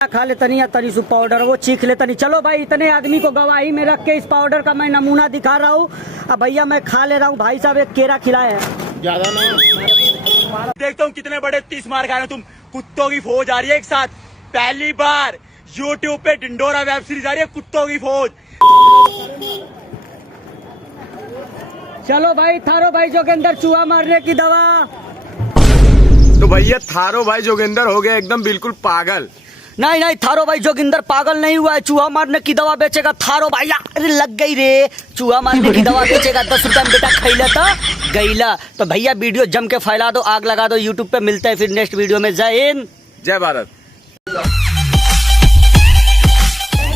खा ले तनी या तनी सु पाउडर वो चीख ले तनी। चलो भाई, इतने आदमी को गवाही में रख के इस पाउडर का मैं नमूना दिखा रहा हूँ। अब भैया मैं खा ले रहा हूँ। भाई साहब एक केरा खिलाए हैं। ज्यादा नहीं देखता हूँ कितने बड़े 30 मार खा रहे हो तुम। कुत्तों की फौज आ रही है एक साथ। पहली बार यूट्यूब पे ढिंडोरा वेब सीरीज आ रही है, कुत्तों की फौज। चलो भाई, थारो भाई जोगिंदर चूहा मारने की दवा। तो भैया थारो भाई जोगिंदर हो गया एकदम बिल्कुल पागल। नहीं नहीं, थारो भाई जोगिंदर पागल नहीं हुआ है। चूहा मारने की दवा बेचेगा थारो भाई। अरे लग गई रे, चूहा मारने की दवा बेचेगा 10 रुपया में। बेटा खैला था गईला। तो भैया वीडियो जम के फैला दो, आग लगा दो यूट्यूब पे। मिलते हैं फिर नेक्स्ट वीडियो में। जय हिंद, जय भारत।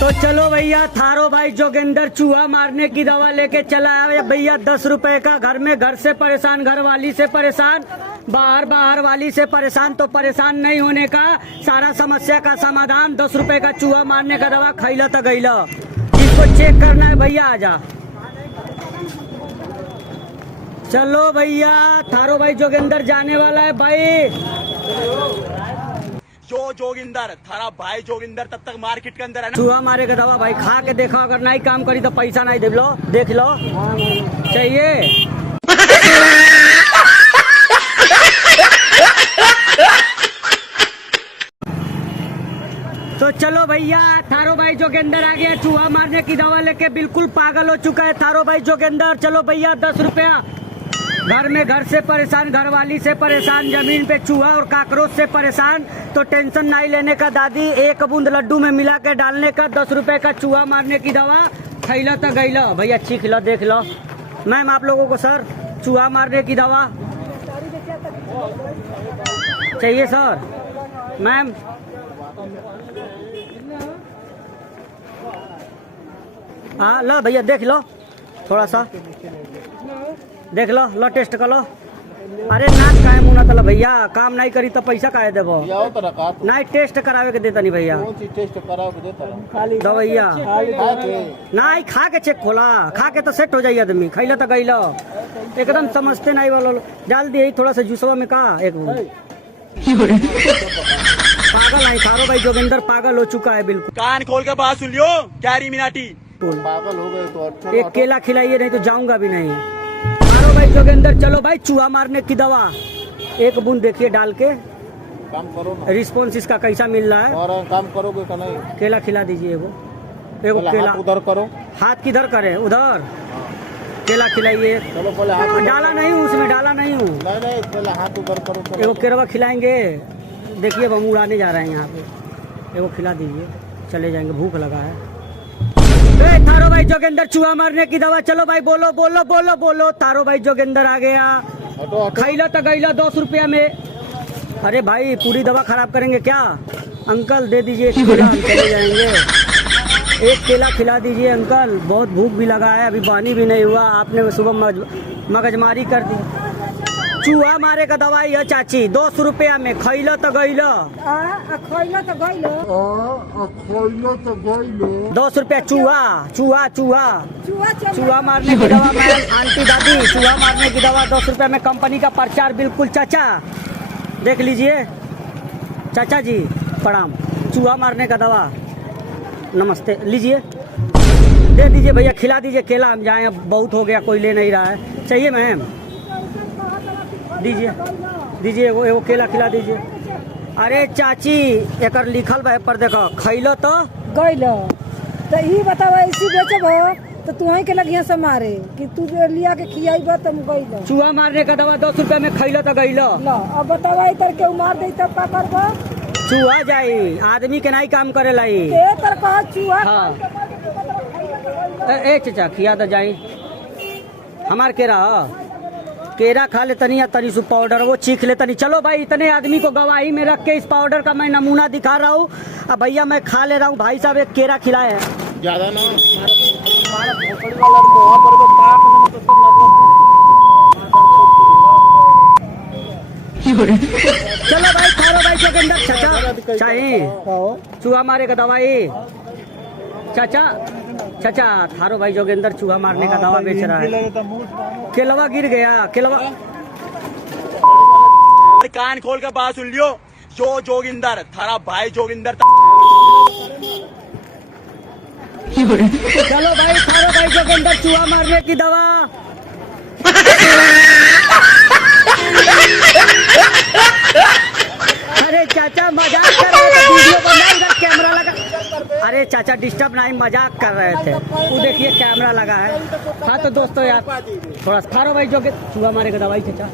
तो चलो भैया, थारो भाई जोगिंदर चूहा मारने की दवा लेके चला है भैया। 10 रुपए का। घर में घर से परेशान, घर वाली से परेशान, बाहर वाली से परेशान। तो परेशान नहीं होने का सारा समस्या का समाधान 10 रुपए का चूहा मारने का दवा। खैला तो गईला। जिसको चेक करना है भैया आजा। चलो भैया, थारो भाई जोगिंदर जाने वाला है भाई। जो जोगिंदर थारा भाई जोगिंदर तब तक मार्केट के अंदर है ना। चूहा मारे का दवा भाई खा के देखो। अगर नहीं काम करी तो पैसा नहीं देख लो। देख लो चाहिए। तो चलो भैया, थारो भाई जोगिंदर आ गया चूहा मारने की दवा लेके। बिल्कुल पागल हो चुका है थारो भाई जोगिंदर। चलो भैया 10 रुपया। घर में घर से परेशान, घर वाली से परेशान, जमीन पे चूहा और काकरोच से परेशान। तो टेंशन नहीं लेने का दादी। एक बूंद लड्डू में मिला के डालने का 10 रुपए का चूहा मारने की दवा। खैला तो गईला भैया। चीख लो, देख लो। मैम आप लोगों को सर चूहा मारने की दवा चाहिए सर? मैम हाँ लो भैया, देख लो थोड़ा सा, देख लो, लो टेस्ट कर लो। अरे नाच काहे मुना तला भैया, काम नहीं करी तो पैसा काहे देबो? नहीं टेस्ट करावे के देता नहीं भैया। दो भैया नहीं, खा के चेक खोला। खा के तो सेट हो जाइए आदमी। खैला तो गईलो एकदम समझते नहीं वालो। जल्दी यही थोड़ा सा जूसवा में का एक पागल है थारो भाई जोगिंदर। पागल हो चुका है बिल्कुल। कान खोल के बात सुन लियो कैरी मिनाटी। पागल हो गए तो अच्छा। एक केला खिलाइए, नहीं तो जाऊंगा भी नहीं। थारो भाई जोगिंदर चलो भाई चूहा मारने की दवा। एक बूंद देखिए डाल के, काम करो ना। रिस्पॉन्स इसका कैसा मिल रहा है? और काम करोगे का नहीं? केला खिला दीजिए एगो। एगो केला उधर करो। हाथ किधर करे? उधर। केला खिलाइए। चलो पहले हाथ। डाला नहीं हूँ उसमें, डाला नहीं हूँ। नहीं पहले हाथ उधर करो। एगो केरवा खिलाएंगे। देखिए हम उड़ाने जा रहे हैं यहाँ पे। एगो खिला दीजिए, चले जाएंगे, भूख लगा है। थारो भाई जोगिंदर चूहा मारने की दवा। चलो भाई बोलो बोलो बोलो बोलो। थारो भाई जोगिंदर आ गया। खैला तो गईला 10 रुपया में। अरे भाई पूरी दवा खराब करेंगे क्या? अंकल दे दीजिए एक केला, हम चले जाएंगे। एक केला खिला दीजिए अंकल, बहुत भूख भी लगा है, अभी पानी भी नहीं हुआ। आपने सुबह मगजमारी कर दी। चूहा मारे का दवाई है चाची 200 रुपया में। खैला तो गईला। 200 रुपया चूहा चूहा चूहा चूहा मारने की दवा। मैम आंटी दादी, चूहा मारने की दवा 200 रुपया में। कंपनी का प्रचार बिल्कुल। चाचा देख लीजिए। चाचा जी प्रणाम। चूहा मारने का दवा, नमस्ते, लीजिए, दे दीजिए भैया। खिला दीजिए केला, हम जाएं, अब बहुत हो गया, कोई ले नहीं रहा है। चाहिए मैम? दीजिए दीजिए, एगो केला खिला दीजिए। अरे चाची एकर लिखल बा पर देखो। खैलो तो गईलो तो ही बतावा इसी बेचबो तो तू ही के लगिया से मारे कि तू लिया के खियाइबो तुम गईलो। चूहा मारने का दवा 200 रुपया में। खैलो तो गईलो। लो अब बतावा इधर के मार दे तब का करबो? चूहा जाई, आदमी के नहीं काम करे लाई। के तर कहा चूहा। हाँ ए चाचा खिया तो जाई। हमार केरा खा ले तनी या तनी सु पाउडर वो चीख ले तनी। चलो भाई, इतने आदमी को गवाही में रख के इस पाउडर का मैं नमूना दिखा रहा हूँ। अब भैया मैं खा ले रहा हूँ। भाई साहब एक केरा खिलाए हैं। ज्यादा ना चलो भाई, थारो भाई जोगिंदर चाचा चाहिए चूहा मारे का दवाई। चाचा चाचा थारो भाई जोगिंदर चूहा मारने का दवा बेच रहा है। केलवा गिर गया। केलवा कान खोल के बात सुन लियो। जो जोगिंदर थारा भाई जोगिंदर चलो भाई थारो भाई जोगिंदर चूहा मारने की दवा। अरे चाचा मजाक कर रहे थे, वीडियो बना, इधर कैमरा लगा। अरे चाचा डिस्टर्ब नहीं, मजाक कर रहे थे। वो देखिए कैमरा लगा है। हाँ तो दोस्तों यार थोड़ा थारो भाई जोगिंदर चूहा मारे का दवाई चाचा।